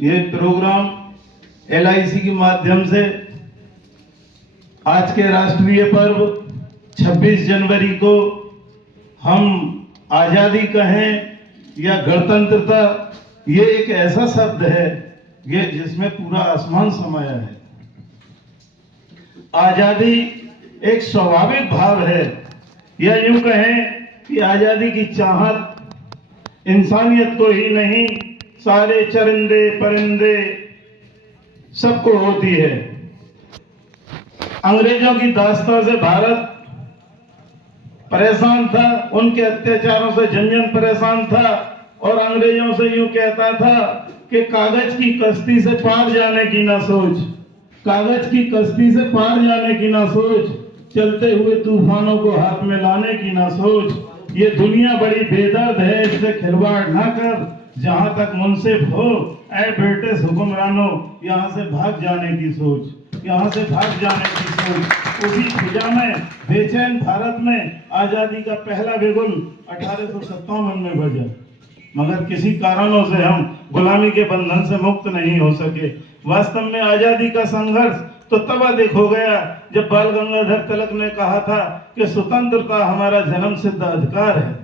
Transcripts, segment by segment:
ये programme LIC के माध्यम से आज के राष्ट्रीय पर्व 26 जनवरी को हम आज़ादी कहें या गणतंत्रता, ये एक ऐसा शब्द है ये जिसमें पूरा आसमान समाया है। आज़ादी एक स्वाभाविक भाव है, या यूं कहें कि आज़ादी की चाहत इंसानियत को ही नहीं, सारे चरिंदे परिंदे सबको होती है। अंग्रेजों की दास्तां से भारत परेशान था, उनके अत्याचारों से झंझन परेशान था, और अंग्रेजों से यूं कहता था कि कागज की कश्ती से पार जाने की ना सोच, कागज की कश्ती से पार जाने की ना सोच, चलते हुए तूफानों को हाथ में लाने की ना सोच। ये दुनिया बड़ी बेदर्द है, इससे खिलवाड़ ना कर, जहां तक मुनसिफ हो ऐ ब्रिटिश हुक्मरानों, यहाँ से भाग जाने की सोच, यहाँ से भाग जाने की सोच। उसी फिजा में बेचैन भारत में आजादी का पहला बिगुल 1857 में बजा, मगर किसी कारणों से हम गुलामी के बंधन से मुक्त नहीं हो सके। वास्तव में आजादी का संघर्ष तो तब अधिक हो गया जब बाल गंगाधर तिलक ने कहा था कि स्वतंत्रता हमारा जन्म सिद्ध अधिकार है।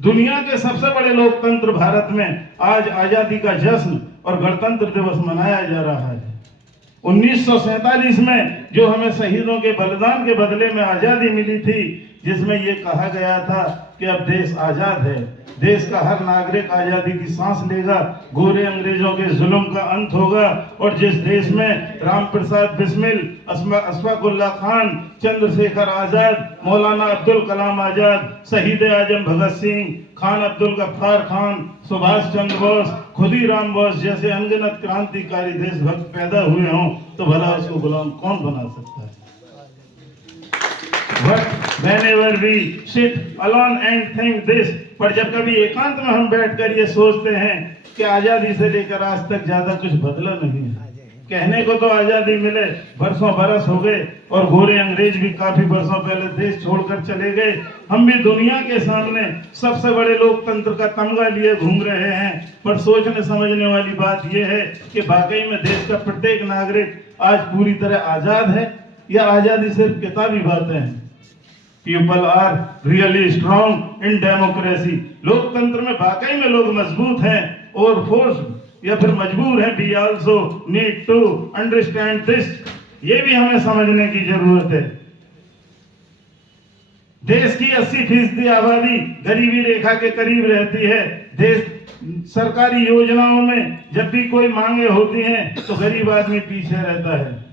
दुनिया के सबसे बड़े लोकतंत्र भारत में आज आजादी का जश्न और गणतंत्र दिवस मनाया जा रहा है। 1947 में जो हमें शहीदों के बलिदान के बदले में आजादी मिली थी, जिसमें ये कहा गया था कि अब देश आजाद है, देश का हर नागरिक आजादी की सांस लेगा, गोरे अंग्रेजों के जुल्म का अंत होगा, और जिस देश में राम प्रसाद बिस्मिल, अशफाकुल्ला खान, चंद्रशेखर आजाद, मौलाना अब्दुल कलाम आजाद, शहीद आजम भगत सिंह, खान अब्दुल गफ्फार खान, सुभाष चंद्र बोस, खुदीराम बोस जैसे अनगिनत क्रांतिकारी देशभक्त पैदा हुए हों, तो भला उसको गुलाम कौन बना सकता है? But whenever we sit alone and think this, पर जब कभी एकांत में हम बैठकर ये सोचते हैं कि आजादी से लेकर आज तक ज्यादा कुछ बदला नहीं है। कहने को तो आजादी मिले बरसों बरस हो गए, और गोरे अंग्रेज भी काफी बरसों पहले देश छोड़कर चले गए। हम भी दुनिया के सामने सबसे बड़े लोकतंत्र का तमगा लिए घूम रहे हैं। पर सोचने समझने वाली बात यह है कि वाकई में देश का प्रत्येक नागरिक आज पूरी तरह आजाद है, या आजादी सिर्फ किताबी बातें हैं? People are really strong in democracy. लोकतंत्र में वाकई में लोग मजबूत हैं और फोर्स या फिर मजबूर हैं। We also need to understand this. ये भी हमें समझने की जरूरत है। देश की 80% आबादी गरीबी रेखा के करीब रहती है। देश सरकारी योजनाओं में जब भी कोई मांगे होती हैं तो गरीब आदमी पीछे रहता है।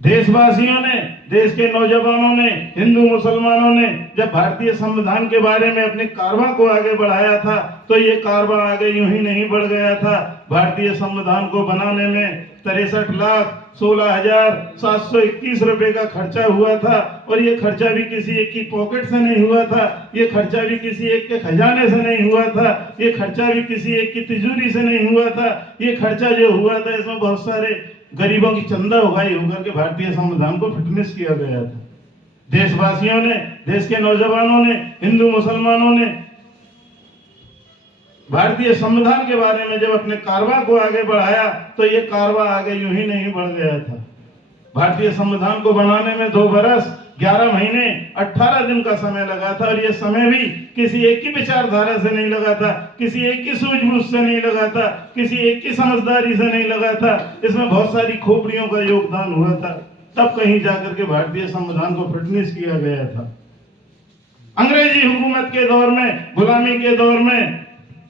देशवासियों ने, देश के नौजवानों ने, हिंदू मुसलमानों ने जब भारतीय संविधान के बारे में अपने कारवां को आगे बढ़ाया था, तो ये कारवां आगे यूं ही नहीं बढ़ गया था। भारतीय संविधान को बनाने में 63,16,721 रुपए का खर्चा हुआ था, और ये खर्चा भी किसी एक की पॉकेट से नहीं हुआ था, ये खर्चा भी किसी एक के खजाने से नहीं हुआ था, ये खर्चा भी किसी एक की तिजोरी से नहीं हुआ था। ये खर्चा जो हुआ था, इसमें बहुत सारे गरीबों की चंदा उगाई होकर के भारतीय संविधान को फिटनेस किया गया था। देशवासियों ने, देश के नौजवानों ने, हिंदू मुसलमानों ने भारतीय संविधान के बारे में जब अपने कारवां को आगे बढ़ाया, तो ये कारवां आगे यूं ही नहीं बढ़ गया था। भारतीय संविधान को बनाने में 2 बरस 11 महीने 18 दिन का समय लगा था, और ये समय भी किसी एक की विचारधारा से नहीं लगा था, किसी एक की सूझबूझ से नहीं लगा था, किसी एक की समझदारी से नहीं लगा था। इसमें बहुत सारी खोपड़ियों का योगदान हुआ था, तब कहीं जाकर के भारतीय संविधान को फिटनेस किया गया था। अंग्रेजी हुकूमत के दौर में, गुलामी के दौर में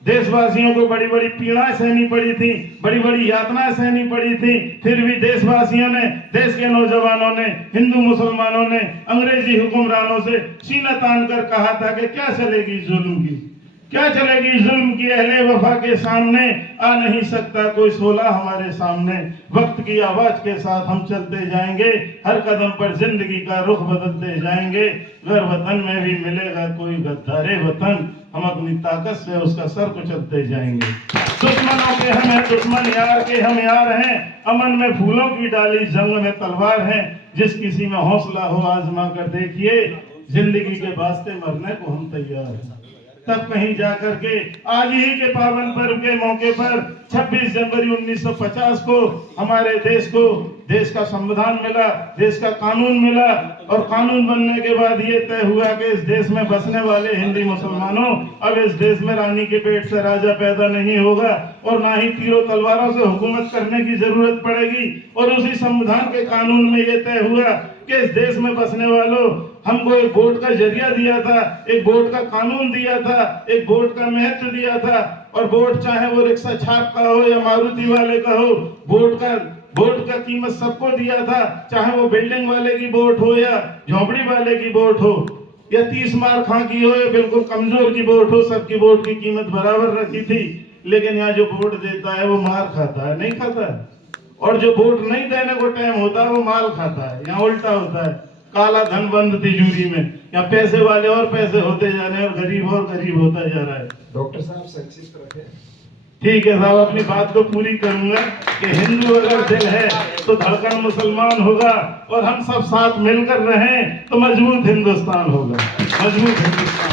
देशवासियों को बड़ी बड़ी पीड़ाएं सहनी पड़ी थी, बड़ी बड़ी यातनाएं सहनी पड़ी थी। फिर भी देशवासियों ने, देश के नौजवानों ने, हिंदू मुसलमानों ने अंग्रेजी हुक्मरानों से सीना तान कर कहा था कि क्या चलेगी जुल्म की, क्या चलेगी जुल्म की अहले वफा के सामने, आ नहीं सकता कोई सोला हमारे सामने। वक्त की आवाज के साथ हम चलते जाएंगे, हर कदम पर जिंदगी का रुख बदलते जाएंगे। अगर वतन में भी मिलेगा कोई गद्दारे वतन, हम अपनी ताकत से उसका सर कुचलते जाएंगे। दुश्मनों के हम हैं दुश्मन, यार के हम यार हैं, अमन में फूलों की डाली, जंग में तलवार है। जिस किसी में हौसला हो आजमा कर देखिए, जिंदगी के वास्ते मरने को हम तैयार हैं। तब कहीं जाकर के आज ही के पावन पर्व के मौके पर 26 जनवरी 1950 को हमारे देश का संविधान मिला, देश का कानून मिला, और कानून बनने के बाद ये तय हुआ कि इस देश में बसने वाले हिंदी मुसलमानों अब इस देश में रानी के पेट से राजा पैदा नहीं होगा और ना ही तीरों तलवारों से हुकूमत करने की जरूरत पड़ेगी। और उसी संविधान के कानून में ये तय हुआ कि इस देश में बसने वालों हमको एक वोट का जरिया दिया था, एक वोट का कानून दिया था, एक वोट का महत्व दिया था। और वोट चाहे वो रिक्शा छाप का हो या मारुति वाले का हो, वोट का कीमत सबको दिया था, चाहे वो बिल्डिंग वाले की वोट हो या झोपड़ी वाले की वोट हो या 30 मार खां की हो या बिल्कुल कमजोर की वोट हो, सबकी वोट की कीमत बराबर रखी थी। लेकिन यहाँ जो वोट देता है वो मार खाता है, नहीं खाता है, और जो वोट नहीं देने को टाइम होता है वो माल खाता है। यहाँ उल्टा होता है, काला धन बंद तिजोरी में, यहाँ पैसे वाले और पैसे होते जा रहे हैं और गरीब और गरीब होता जा रहा है। डॉक्टर साहब संक्षिप्त रखें। ठीक है साहब, अपनी बात को पूरी करूंगा कि हिंदू अगर दिल है तो धड़कन मुसलमान होगा, और हम सब साथ मिलकर रहें तो मजबूत हिंदुस्तान होगा, मजबूत हिंदुस्तान।